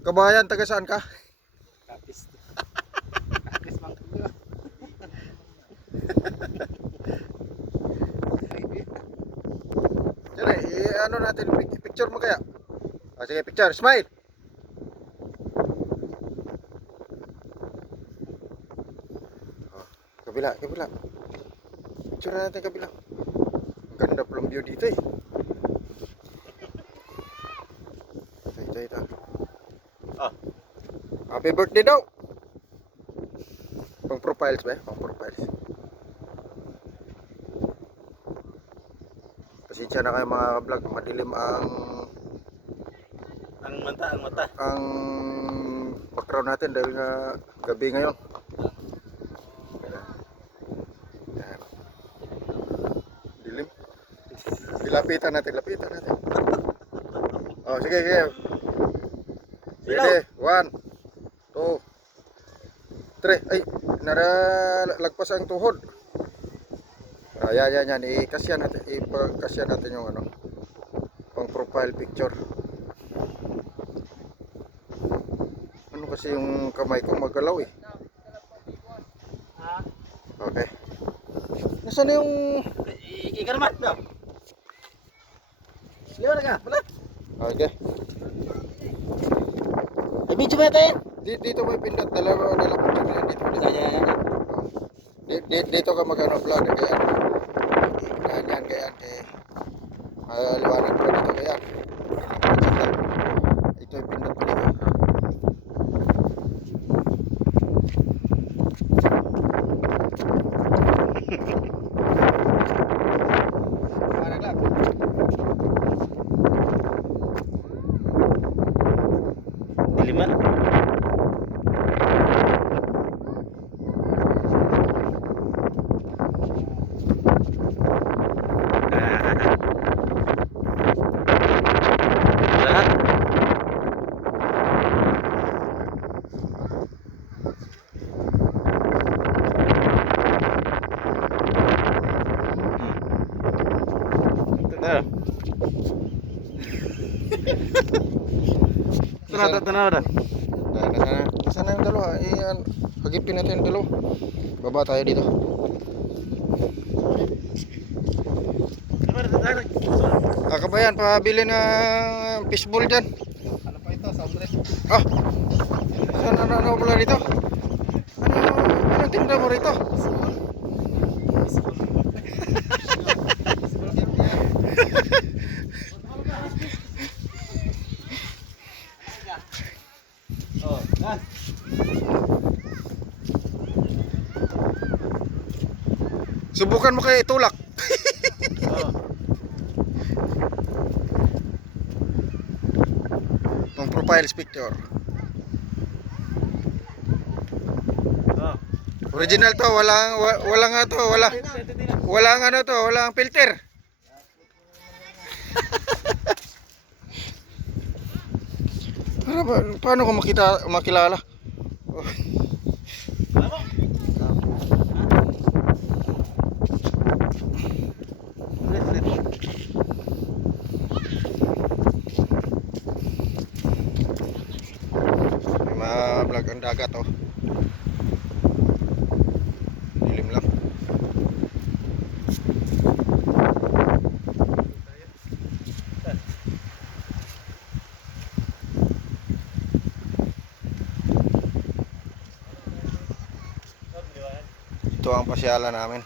Kabayan, taga saan ka? Kapis. Kapis mang kulo. Sige, ano natin, picture mo kaya? Sige, picture, smile. Kabila, kabila. Picture natin kabila. Ang ganda palang view dito eh. Ito. Oh. Happy birthday daw. Pang profiles ba? Pang profiles. Pasensya na kayo mga vlog, madilim ang mata. ang background natin dahil nga gabi ngayon. Yan. Dilim. Lapitan natin. Oh, sige. Ready? 1, 2, 3. Ay, lagpas ang tuhod. Yan. Ikasya natin yung ano, pang profile picture. Ano kasi yung kamay ko magalaw eh. Okay. Nasaan na yung... Ikaw naman, daw. Liwa na ka, pala. Okay. I-video mo natin. Dito may pindot. Dalawa picture na yan. Dito ka mag-ano vlog. Ganyan. Liwanag ko dito kaya. Ito yung pindot ko dito. Liwanag lang. Diliman. Lahat. Tanaw dah. Nasaan yung dalawa? Hagipin natin yung dalawa. Baba tayo dito. Kabayan, pabili ng fishball dyan. Ano pa ito? Sobre. Ah! Ano pala dito? Anong tinda mo rito? Oh, yan. Subukan mo kaya itulak. Oh. Pang profiles picture. Oh. Original to, walang ano to, walang ano to, walang filter. Paano ko makilala? Oh. May ma-vlog ang dagat oh. Dilim lang. Ito ang pasyalan namin.